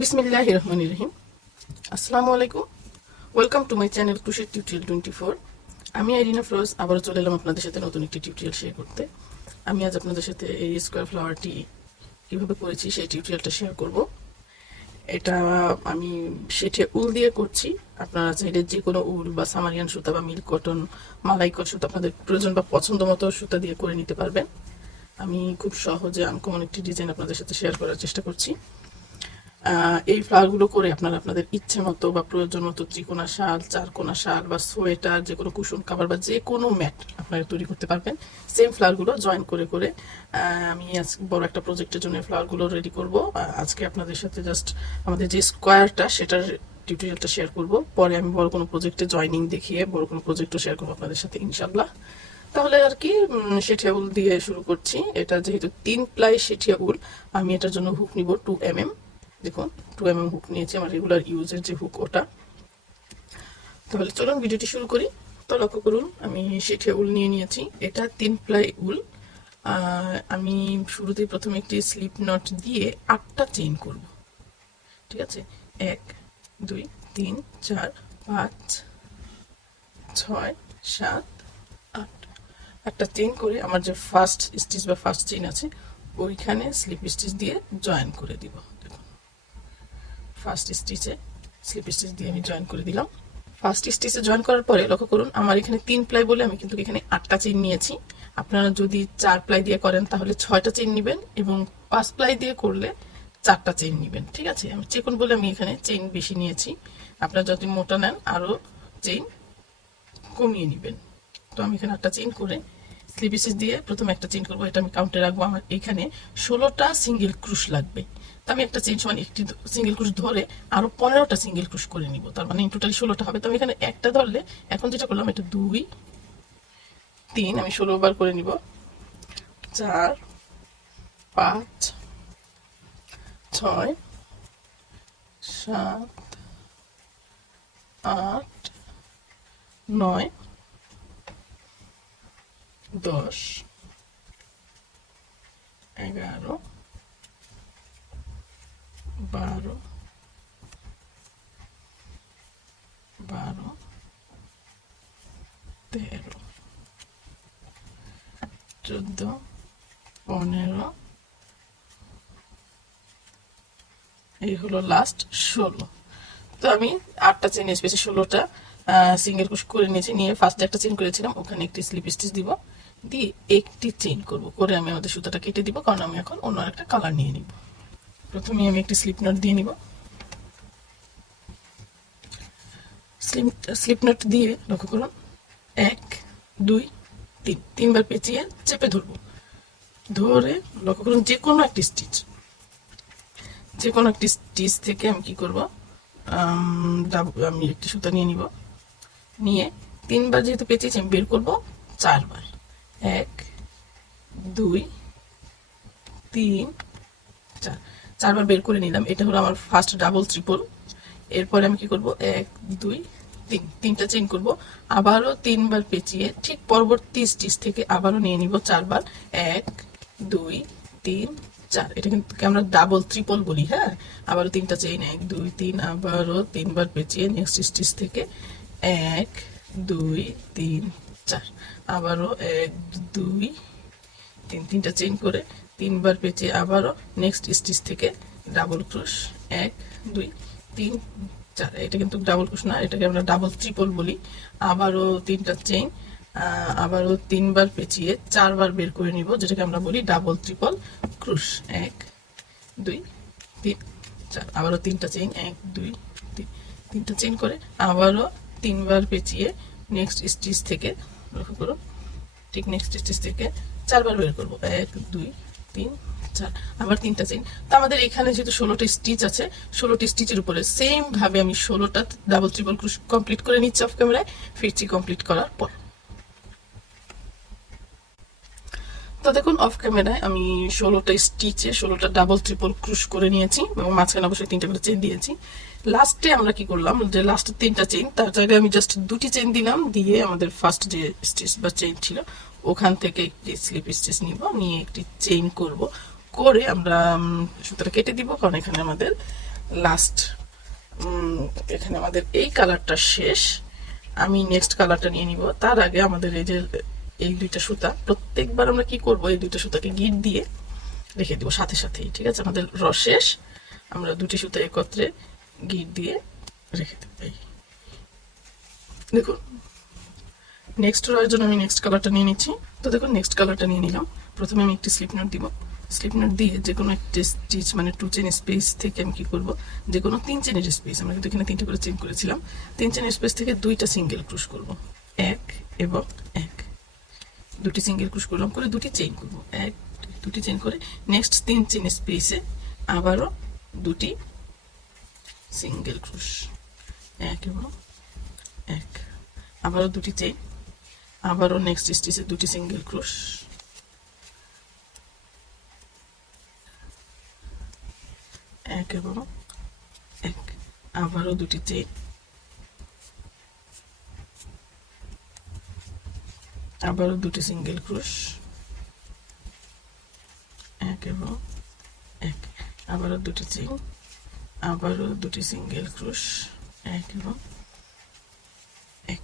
বিসমিল্লাহিররহমানিররহিম। আসসালামু আলাইকুম। Welcome to my channel crochet tutorial 24। আমি আইরিনা ফিরোজ আবারও চলে এলাম আপনাদের সাথে নতুন একটি টিউটোরিয়াল শেয়ার করতে। আমি আজ আপনাদের সাথে এই স্কোয়ার ফ্লাওয়ারটি কীভাবে করেছি সেই টিউটোরিয়ালটা শেয়ার করব। এটা আমি সেটে উল দিয়ে করছি। আপনারা চাইলে যে কোনো উল বা সামারিয়ান সুতা বা মিল্ক কটন, মালাইকট সুতা আপনাদের প্রয়োজন বা পছন্দ মতো সুতা দিয়ে করে নিতে পারবেন। আমি খুব সহজে আনকমন একটি ডিজাইন আপনাদের সাথে শেয়ার করার চেষ্টা করছি। এই ফ্লাওয়ারগুলো করে আপনারা আপনাদের ইচ্ছে মতো বা প্রয়োজন মতো ত্রিকোণা শাল, চারকোণা শাল বা সোয়েটার, যে কোনো কুশন কাভার বা যে কোনো ম্যাট আপনারা তৈরি করতে পারবেন। সেম ফ্লাওয়ারগুলো জয়েন করে করে আমি আজ বড় একটা প্রজেক্টের জন্য ফ্লাওয়ারগুলো রেডি করব। আজকে আপনাদের সাথে জাস্ট আমাদের যে স্কোয়ারটা সেটার টিউটোরিয়ালটা শেয়ার করব। পরে আমি বড় কোনো প্রজেক্টে জয়েনিং দেখিয়ে বড় কোনো প্রজেক্টও শেয়ার করবো আপনাদের সাথে ইনশাল্লাহ। তাহলে আর কি সেঠিয়া উল দিয়ে শুরু করছি। এটা যেহেতু 3 প্লাই সেঠিয়া উল, আমি এটার জন্য হুক নিব 2 mm। দেখুন 2 mm হুক নিয়েছি, আমার রেগুলার ইউজের যে হুক ওটা। তাহলে চলুন ভিডিওটি শুরু করি। তো লক্ষ্য করুন আমি সেঠিয়া উল নিয়ে নিয়েছি, এটা 3 প্লাই উল। আমি শুরুতেই প্রথমে একটি স্লিপ নট দিয়ে 8টা চেইন করব। ঠিক আছে, 1 2 3 4 5 6 7 8। একটা চেইন করে আমার যে ফার্স্ট স্টিচ বা ফার্স্ট চেইন আছে ওইখানে স্লিপ স্টিচ দিয়ে জয়েন করে দিব। দেখুন ফার্স্ট স্টিচে স্লিপ স্টিচ দিয়ে আমি জয়েন করে দিলাম। ফার্স্ট স্টিচে জয়েন করার পরে লক্ষ্য করুন আমার এখানে 3 প্লাই বলে আমি কিন্তু এখানে 8টা চেইন নিয়েছি। আপনারা যদি 4 প্লাই দিয়ে করেন তাহলে 6টা চেইন নেবেন, এবং 5 প্লাই দিয়ে করলে 4টা চেইন নেবেন। ঠিক আছে, আমি চিকন বলে আমি এখানে চেইন বেশি নিয়েছি। আপনারা যদি মোটা নেন আরও চেইন কমিয়ে নেবেন। তো আমি এখানে 8টা চেইন করে স্লিপ স্টিচ দিয়ে প্রথমে একটা চেইন করবো। এটা আমি কাউন্টে রাখবো। আমার এখানে 16টা সিঙ্গেল ক্রুশ লাগবে। তো আমি একটা চেইন সমান একটি সিঙ্গেল ক্রুশ ধরে আরো 15টা সিঙ্গেল ক্রুশ করে নিব। তার মানে টোটালি 16টা হবে। তো আমি এখানে একটা ধরলে এখন যেটা করলাম এটা 2 3 আমি 16 বার করে নিব। 4 5 6 7 8 9 10 11 12 13 14 15 এই হলো লাস্ট 16। তো আমি 8টা চেইন স্পেসে 16টা সিঙ্গেল ক্রোশ করে নিয়েছি। নিয়ে ফার্স্ট একটা চেইন করেছিলাম ওখানে একটি স্লিপ স্টিচ দিব, দিয়ে একটি চেইন করব করে আমি আমাদের সুতাটা কেটে দিব, কারণ আমি এখন অন্য একটা কালার নিয়ে নিব। প্রথমে আমি একটি স্লিপ নট দিয়ে নিব। স্লিপ নট দিয়ে লক্ষ্য করুন 1 2 3 তিনবার পেঁচিয়ে চেপে ধরবো। ধরে লক্ষ্য করুন যে কোনো একটি স্টিচ থেকে আমি কি করব, আমি একটি সুতা নিয়ে নিব। নিয়ে 3বার যেহেতু পেঁচিয়েছি আমি বের করব 4বার। 1 2 3 4 4বার বের করে নিলাম। এটা হলো আমার ফার্স্ট ডাবল ট্রিপল। এরপরে আমি কি করব 1 2 3 তিনটা চেইন করব। আবারও 3বার পেঁচিয়ে ঠিক পরবর্তী স্টিচ থেকে আবারও নিয়ে নিব 4বার। 1 2 3 4। এটা কিন্তু আমরা ডাবল ট্রিপল বলি। হ্যাঁ, আবারও 3টা চেইন 1 2 3 আবারও 3বার পেঁচিয়ে নেক্সট স্টিচ থেকে 1 2 3 4 আবারও 1 2 3 তিনটা চেইন করে 3বার পেঁচিয়ে আবারও নেক্সট স্টিচ থেকে ডাবল ক্রোশ 1 2 3 4। এটা কিন্তু ডাবল ক্রোশ না, এটাকে আমরা ডাবল ট্রিপল বলি। আবারও 3টা চেইন, আবারও 3বার পেঁচিয়ে 4বার বের করে নিব, যেটাকে আমরা বলি ডাবল ট্রিপল ক্রোশ। 1 2 3 4 আবারও 3টা চেইন 1 2 3 তিনটা চেইন করে আবারও 3বার পেঁচিয়ে নেক্সট স্টিচ থেকে লক্ষ্য করুন ঠিক নেক্সট স্টিচ থেকে 4বার বের করব। 1 2 3 4 আবার 3টা চেইন। তো আমাদের এখানে যেহেতু 16টা স্টিচ আছে, 16টি স্টিচের উপরে সেম ভাবে আমি 16টা ডাবল ট্রিপল ক্রোশ কমপ্লিট করে নিচ্ছি। অফ ক্যামেরায় ফিরছি কমপ্লিট করার পর। তো দেখুন অফ ক্যামেরায় আমি 16টা স্টিচে 16টা ডাবল ট্রিপল ক্রোশ করে নিয়েছি, এবং মাঝখানে অবশ্যই 3টা করে চেইন দিয়েছি। লাস্টে আমরা কি করলাম, যে লাস্টের 3টা চেইন তার জায়গায় আমি জাস্ট 2টি চেইন দিলাম, দিয়ে আমাদের ফার্স্ট যে স্টিচ বা চেইন ছিল ওখান থেকে একটি স্লিপ স্টিচ নিব, নিয়ে একটি চেইন করব, করে আমরা সুতাটা কেটে দিব, কারণ এখানে আমাদের লাস্ট, এখানে আমাদের এই কালারটা শেষ। আমি নেক্সট কালারটা নিয়ে নিব। তার আগে আমাদের এই যে এই দুইটা সুতা, প্রত্যেকবার আমরা কি করব, এই দুইটা সুতাকে গিট দিয়ে রেখে দিব সাথে সাথেই। ঠিক আছে, আমাদের র শেষ, আমরা দুটি সুতা একত্রে গিট দিয়ে রেখে দেব। দেখুন, নেক্সট রয়ের জন্য আমি নেক্সট কালারটা নিয়ে নিচ্ছি। তো দেখুন, নেক্সট কালারটা নিয়ে নিলাম। প্রথমে আমি একটি স্লিপ নট দিব। স্লিপ নট দিয়ে যে কোনো একটি স্টিচ, মানে 2 চেন স্পেস থেকে আমি কি করব, যে কোনো 3 চেনের স্পেস, আমরা কিন্তু এখানে 3টে করে চেন করেছিলাম, 3 চেনের স্পেস থেকে 2টা সিঙ্গেল ক্রুশ করব, 1 এবং 1। 2টি সিঙ্গেল ক্রুশ করলাম, করে 2টি চেইন করব, 1 2টি চেইন করে নেক্সট 3 চেন স্পেসে আবারও 2টি সিঙ্গেল ক্রুশ, 1 এবং 1, আবারও 2টি চেইন, আবারও নেক্সট স্টিচে 2টি সিঙ্গেল ক্রুশ, 1 এবং 1, আবারও 2টি চেইন, আবারও 2টি সিঙ্গেল ক্রুশ, 1 এবং 1, আবারও 2টি চেইন, আবারও 2টি সিঙ্গেল ক্রুশ, 1 এবং 1।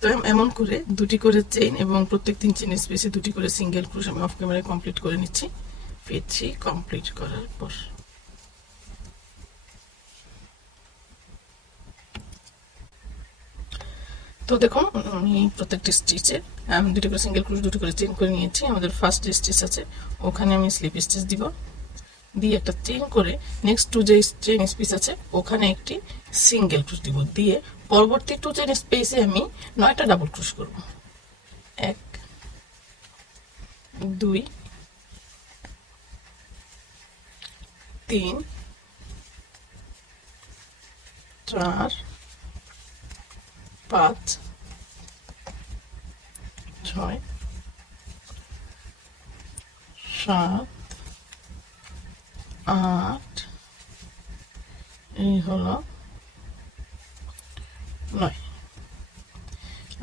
তো এমন করে 2টি করে চেইন এবং প্রত্যেক 3 চেইন স্পেসে 2টি করে সিঙ্গেল ক্রুশ আমি অফ ক্যামেরায় কমপ্লিট করে নিচ্ছি। ফিরছি কমপ্লিট করার পর। তো দেখুন, আমি প্রত্যেকটি স্টিচে 2টি করে সিঙ্গেল ক্রুশ, 2টি করে চেইন করে নিয়েছি। আমাদের ফার্স্ট স্টিচ আছে, ওখানে আমি স্লিপ স্টিচ দিব, দিয়ে একটা চেইন করে নেক্সট 2 যে চেইন স্পেস আছে ওখানে একটি সিঙ্গেল ক্রুশ দিব, দিয়ে পরবর্তী 2 চেইন স্পেসে আমি 9টা ডাবল ক্রুশ করব, 1 2 3 4 5 6 7 8, এই হলো 9।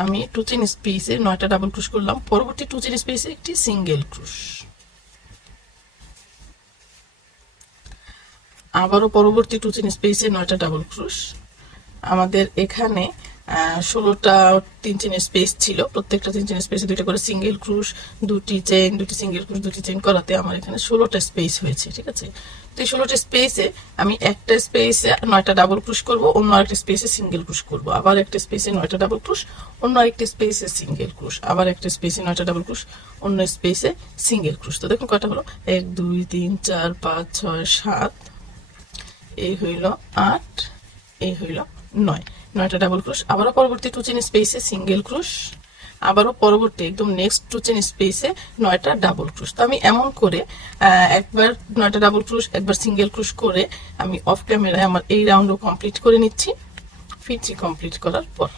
আমি 2 চেইন স্পেসে 9টা ডাবল ক্রুশ করলাম, পরবর্তী 2 চেইন স্পেসে একটি সিঙ্গেল ক্রুশ, আবারও পরবর্তী 2 চেইন স্পেসে 9টা ডাবল ক্রুশ। আমাদের এখানে 16টা 3 চেইন স্পেস ছিল, প্রত্যেকটা 3 চেইন স্পেসে 2টা করে সিঙ্গেল ক্রুশ, 2টি চেইন, 2টি সিঙ্গেল ক্রুশ, 2টি চেইন করাতে আমার এখানে 16টা স্পেস হয়েছে। ঠিক আছে, তো এই 16টা স্পেসে আমি একটা স্পেসে 9টা ডাবল ক্রুশ করব, অন্য আরেকটা স্পেসে সিঙ্গেল ক্রুশ করব, আবার একটা স্পেসে 9টা ডাবল ক্রুশ, অন্য আরেকটা স্পেসে সিঙ্গেল ক্রুশ, আবার একটা স্পেসে 9টা ডাবল ক্রুশ, অন্য স্পেসে সিঙ্গেল ক্রুশ। তো দেখুন কয়টা হলো, 1 2 3 4 5 6 7, এই হইল 8, এই হইল 9, 9টা ডাবল ক্রুশ, আবারও পরবর্তী 2 চেইন স্পেসে সিঙ্গেল ক্রুশ, আবারও পরবর্তী একদম নেক্সট 2 চেইন স্পেসে 9টা ডাবল ক্রুশ। তো আমি এমন করে একবার 9টা ডাবল ক্রুশ, একবার সিঙ্গেল ক্রুশ করে আমি অফ ক্যামেরায় আমার এই রাউন্ডও কমপ্লিট করে নিচ্ছি। ফিরছি কমপ্লিট করার পর।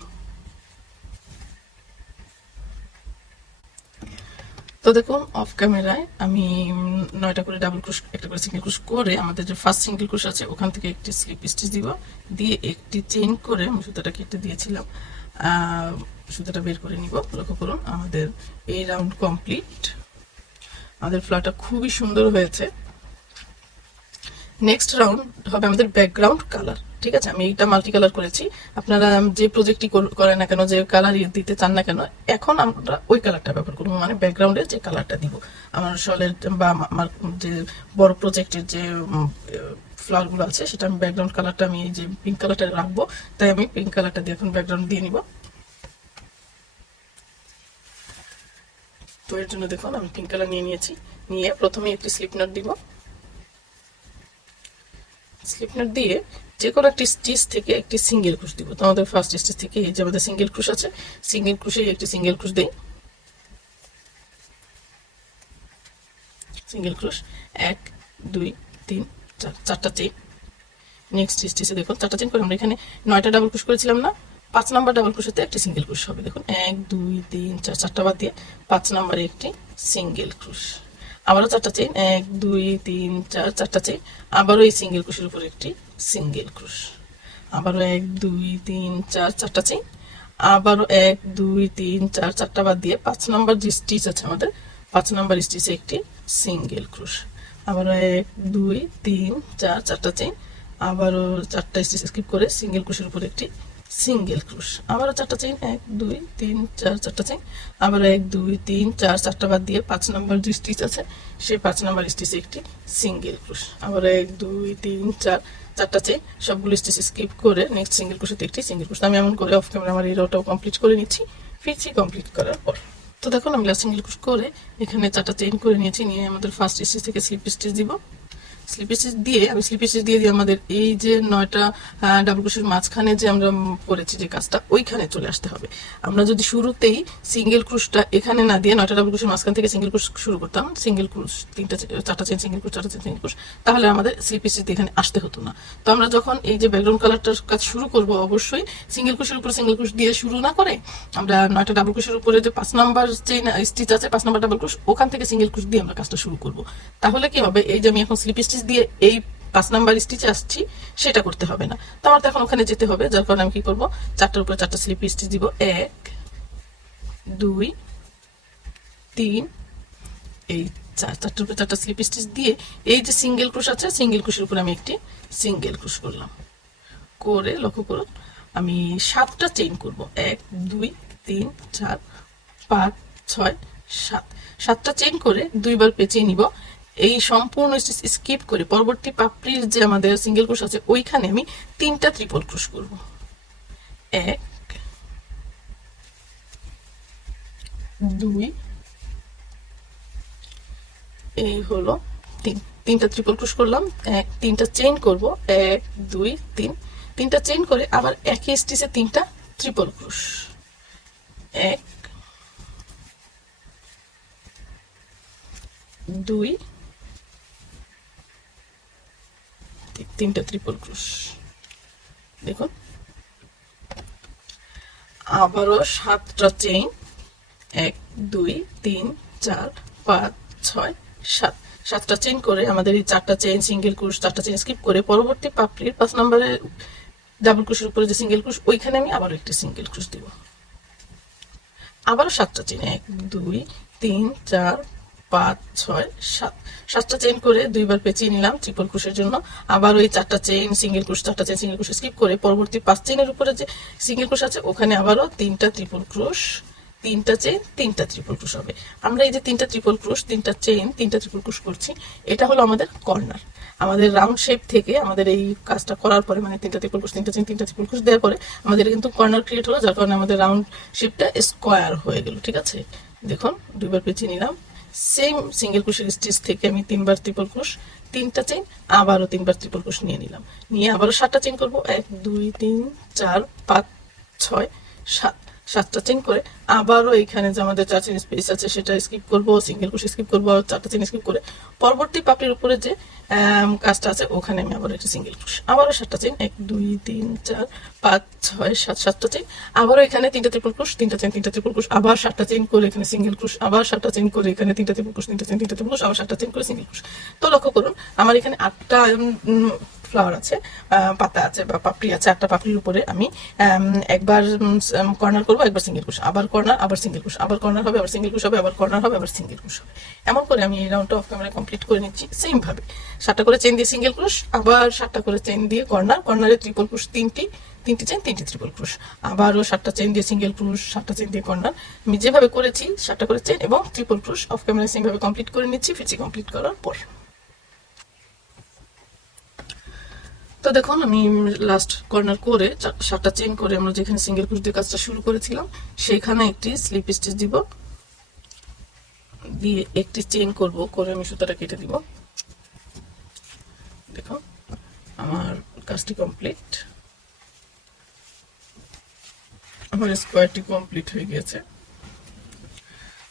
তো দেখুন, অফ ক্যামেরায় আমি 9টা করে ডাবল ক্রুশ, একটা করে সিঙ্গেল ক্রুশ করে আমাদের যে ফার্স্ট সিঙ্গেল ক্রুশ আছে ওখান থেকে একটি স্লিপ স্টিচ দিব, দিয়ে একটি চেইন করে আমি সুতাটা কেটে দিয়েছিলাম, সুতাটা বের করে নিব। লক্ষ্য করুন, আমাদের এই রাউন্ড কমপ্লিট। আমাদের ফ্লাওয়ারটা খুবই সুন্দর হয়েছে। নেক্সট রাউন্ড হবে আমাদের ব্যাকগ্রাউন্ড কালার। ঠিক আছে, আমি এইটা মাল্টি কালার করেছি, আপনারা যে প্রজেক্টই করেন না কেন, যে কালার দিতে চান না কেন, এখন আমরা ওই কালারটা ব্যবহার করবো, মানে ব্যাকগ্রাউন্ডে যে কালারটা দিব। আমার শলের বা আমার যে বড় প্রজেক্টের যে ফ্লাওয়ারগুলো আছে সেটা আমি ব্যাকগ্রাউন্ড কালারটা আমি এই যে পিঙ্ক কালারটা রাখবো, তাই আমি পিঙ্ক কালারটা দিয়ে এখন ব্যাকগ্রাউন্ড দিয়ে নিব। তো এর জন্য দেখুন, আমি পিঙ্ক কালার নিয়ে নিয়েছি, নিয়ে প্রথমে একটি স্লিপ নট দিব। স্লিপ নট দিয়ে যে কোনো একটি স্টিচ থেকে একটি সিঙ্গেল ক্রুশ দিব। তো আমাদের ফার্স্ট স্টিচ থেকে এই যে আমাদের সিঙ্গেল ক্রুশ আছে, সিঙ্গেল ক্রুশে একটি সিঙ্গেল ক্রুশ দেই, সিঙ্গেল ক্রুশ 1 2 3 4, 4টা চেইন। নেক্সট স্টিচে দেখুন 4টা চেইন করে আমরা এখানে 9টা ডাবল ক্রুশ করেছিলাম না, 5 নাম্বার ডাবল ক্রুশেতে একটি সিঙ্গেল ক্রুশ হবে। দেখুন 1 2 3 4, 4টা বাদ দিয়ে 5 নাম্বারে একটি সিঙ্গেল ক্রুশ, আবারও 4টা চেইন, 1 2 3 4, 4টা চেইন, আবারও এই সিঙ্গেল ক্রুশের উপর একটি সিঙ্গেল ক্রুশ, আবারও 1 2 3 4, 4টা চেইন, আবারও 1 2 3 4, 4টা বাদ দিয়ে 5 নাম্বার যে স্টিচ আছে আমাদের, 5 নাম্বার স্টিচে একটি সিঙ্গেল ক্রুশ, আবারও 1 2 3 4 চারটা চেইন, আবারও চারটা স্টিচ স্কিপ করে সিঙ্গেল ক্রোশের উপর একটি সিঙ্গেল ক্রোশ, আবারও চারটা চেইন 1 2 3 4 চারটা চেইন, আবারও 1 2 3 4 চারটা বাদ দিয়ে 5 নাম্বার যে স্টিচ আছে সেই 5 নাম্বার স্টিচে একটি সিঙ্গেল ক্রোশ, আবার 1 2 3 4 চারটা চেইন, সবগুলো স্টিচ স্কিপ করে নেক্সট সিঙ্গেল ক্রোশেতে একটি সিঙ্গেল ক্রোশ। আমি এমন করে অফ ক্যামেরা আমার এই রোটাও কমপ্লিট করে নিচ্ছি। ফিরছি কমপ্লিট করার পর। তো দেখুন আমি লাস্ট সিঙ্গেল ক্রোশ করে এখানে চারটা চেইন করে নিয়েছি, নিয়ে আমাদের ফার্স্ট স্টিচ থেকে স্লিপ স্টিচ দিব। স্লিপ স্টিচ দিয়ে আমাদের এই যে 9টা ডাবল ক্রোশের মাঝখানে যে আমরা করেছি যে কাজটা ওইখানে চলে আসতে হবে। আমরা যদি শুরুতেই সিঙ্গেল ক্রোশটা এখানে না দিয়ে 9টা ডাবল ক্রোশের মাঝখান থেকে সিঙ্গেল ক্রোশ শুরু করতাম, সিঙ্গেল ক্রোশ চারটা চেইন সিঙ্গেল ক্রোশ, চারটা চেইন সিঙ্গেল ক্রোশ, তাহলে আমাদের স্লিপ স্টিচ এখানে আসতে হতো না। তো আমরা যখন এই যে ব্যাকগ্রাউন্ড কালারটার কাজ শুরু করব, অবশ্যই সিঙ্গেল ক্রোশের উপরে সিঙ্গেল ক্রোশ দিয়ে শুরু না করে আমরা 9টা ডাবল ক্রোশের উপরে যে 5 নাম্বার চেইন স্টিচ আছে, 5 নাম্বার ডাবল ক্রোশ, ওখান থেকে সিঙ্গেল ক্রোশ দিয়ে আমরা কাজটা শুরু করব। তাহলে কি হবে, এই যে আমি এখন স্লিপ স্টিচ দিয়ে এই 5 নাম্বার স্টিচে আসছি সেটা করতে হবে না। তো আমার তো এখন ওখানে যেতে হবে, যার কারণে আমি কি করব, চারটার উপরে চারটা স্লিপ স্টিচ দিব। 1 2 3 এই চারটার উপরে চারটা স্লিপ স্টিচ দিয়ে এই যে সিঙ্গেল ক্রোশ আছে সিঙ্গেল ক্রোশের উপরে আমি একটি সিঙ্গেল ক্রোশ করলাম, করে লক্ষ্য করুন আমি 7টা চেইন করব। 1 2 3 4 5 6 7, 7টা চেইন করে দুইবার পেঁচিয়ে নিব। এই সম্পূর্ণ স্কিপ করে পরবর্তী পাপড়ির যে আমাদের সিঙ্গেল ক্রোশ আছে ওইখানে আমি 3টা ট্রিপল ক্রোশ করব। 1 2 এই হলো 3টা ট্রিপল ক্রোশ করলাম। 3টা চেইন করব, 1 2 3, 3টা চেইন করে আবার একই স্টিচে 3টা ট্রিপল ক্রোশ। 1 2 3টা ট্রিপল ক্রোশ। দেখুন আবারও 7টা চেইন, 1 2 3 4 5 6 7, 7টা চেইন করে আমাদের এই 4টা চেইন সিঙ্গেল ক্রোশ, 4টা চেইন স্কিপ করে পরবর্তী পাপড়ির 5 নম্বরের ডাবল ক্রোশের উপরে যে সিঙ্গেল ক্রোশ ওইখানে আমি আবারও একটি সিঙ্গেল ক্রোশ দিব। আবারও 7টা চেইন, 1 2 3 4 5 6 7, 7টা চেইন করে দুইবার পেঁচিয়ে নিলাম ট্রিপল ক্রোশের জন্য। আবার ওই 4টা চেইন সিঙ্গেল ক্রোশ, 4টা চেইন সিঙ্গেল ক্রোশ স্কিপ করে পরবর্তী 5 চেইনের উপরে যে সিঙ্গেল ক্রোশ আছে ওখানে আবারও 3টা ট্রিপল ক্রোশ, 3টা চেইন 3টা ট্রিপল ক্রোশ হবে। আমরা এই যে 3টা ট্রিপল ক্রোশ, 3টা চেইন 3টা ট্রিপল ক্রোশ করছি, এটা হলো আমাদের কর্নার। আমাদের রাউন্ড শেপ থেকে আমাদের এই কাজটা করার পরে মানে 3টা ট্রিপল ক্রোশ, 3টা চেইন 3টা ট্রিপল ক্রোশ দেওয়ার পরে আমাদের কিন্তু কর্নার ক্রিয়েট হলো, যার কারণে আমাদের রাউন্ড শেপটা স্কোয়ার হয়ে গেল। ঠিক আছে, দেখুন দুইবার পেঁচিয়ে নিলাম, সেম সিঙ্গেল ক্রোশের স্টিচ থেকে আমি 3বার ট্রিপল ক্রোশ, 3টা চেইন, আবারও 3বার ট্রিপল ক্রোশ নিয়ে নিলাম, নিয়ে আবারও 7টা চেইন করব। 1 2 3 4 5 6 7, 7টা চেইন করে আবারও এখানে যে আমাদের 4 চেইন স্পেস আছে সেটা স্কিপ করব, সিঙ্গেল ক্রোশ স্কিপ করব, 4টা চেইন স্কিপ করে পরবর্তী পাপড়ির উপরে যে কাজটা আছে ওখানে আমি আবার একটা সিঙ্গেল ক্রোশ, আবারও 7টা চেইন, 1 2 3 4 5 6 7, 7টা চেইন, আবারও এখানে 3টা ট্রিপল ক্রোশ, 3টা চেইন 3টা ট্রিপল ক্রোশ, আবার 7টা চেইন করে এখানে সিঙ্গেল ক্রোশ, আবার 7টা চেইন করে এখানে 3টা ট্রিপল ক্রোশ, 3টা চেইন 3টা ট্রিপল ক্রোশ, আবার 7টা চেইন করে সিঙ্গেল ক্রোশ। তো লক্ষ্য করুন আমার এখানে 8টা ফ্লাওয়ার আছে, পাতা আছে বা পাপড়ি আছে। 8টা পাপড়ির উপরে আমি একবার কর্নার করব, একবার সিঙ্গেল ক্রোশ, আবার কর্নার, আবার সিঙ্গেল ক্রোশ, আবার কর্নার হবে, আবার সিঙ্গেল ক্রোশ হবে, আবার কর্নার হবে, আবার সিঙ্গেল ক্রোশ হবে। এমন করে আমি এই রাউন্ডটা অফ ক্যামেরা কমপ্লিট করে নিচ্ছি। সেম ভাবে 7টা করে চেইন দিয়ে সিঙ্গেল ক্রোশ, আবার 7টা করে চেইন দিয়ে কর্নার, কর্নারে ট্রিপল ক্রোশ 3টি চেইন 3টি ট্রিপল ক্রোশ, আবারও 7টা চেইন দিয়ে সিঙ্গেল ক্রোশ, 7টা চেইন দিয়ে কর্নার। আমি যেভাবে করেছি 7টা করে চেইন এবং ট্রিপল ক্রোশ অফ ক্যামেরা সেম ভাবে কমপ্লিট করে নিচ্ছি। ফিচি কমপ্লিট করার পর তো দেখুন আমি লাস্ট কর্নার করে 7টা চেইন করে আমরা যেখানে সিঙ্গেল ক্রোশ দিয়ে কাজটা শুরু করেছিলাম সেখানে একটি স্লিপ স্টিচ দিব, দিয়ে একটি চেইন করব, করে আমি সুতাটা কেটে দিব। দেখুন আমার কাজটি কমপ্লিট, আমার স্কোয়ারটি কমপ্লিট হয়ে গেছে।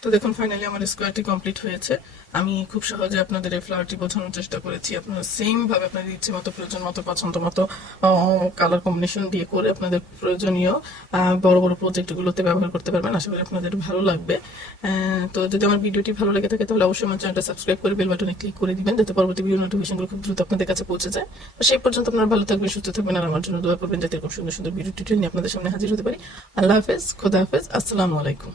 তো দেখুন ফাইনালি আমার স্কোয়ারটি কমপ্লিট হয়েছে। আমি খুব সহজে আপনাদের এই ফ্লাওয়ারটি বোঝানোর চেষ্টা করেছি। আপনারা সেম ভাবে আপনাদের ইচ্ছে মতো, প্রয়োজন মতো, পছন্দ মতো কালার কম্বিনেশন দিয়ে করে আপনাদের প্রয়োজনীয় বড় বড় প্রজেক্টগুলোতে ব্যবহার করতে পারবেন। আশা করি আপনাদের ভালো লাগবে। তো যদি আমার ভিডিওটি ভালো লেগে থাকে তাহলে অবশ্যই আমার চ্যানেলটা সাবস্ক্রাইব করে বেল বাটনে ক্লিক করে দিবেন, যাতে পরবর্তী ভিডিও নোটিফিকেশনগুলো খুব দ্রুত আপনাদের কাছে পৌঁছে যায়। তো সেই পর্যন্ত আপনারা ভালো থাকবেন, সুস্থ থাকবেন, আর আমার জন্য দোয়া করবেন যাতে এরকম সুন্দর সুন্দর ভিডিও টিউটোরিয়াল নিয়ে আপনাদের সামনে হাজির হতে পারি। আল্লাহ হাফেজ, খোদা হাফেজ, আসসালামু আলাইকুম।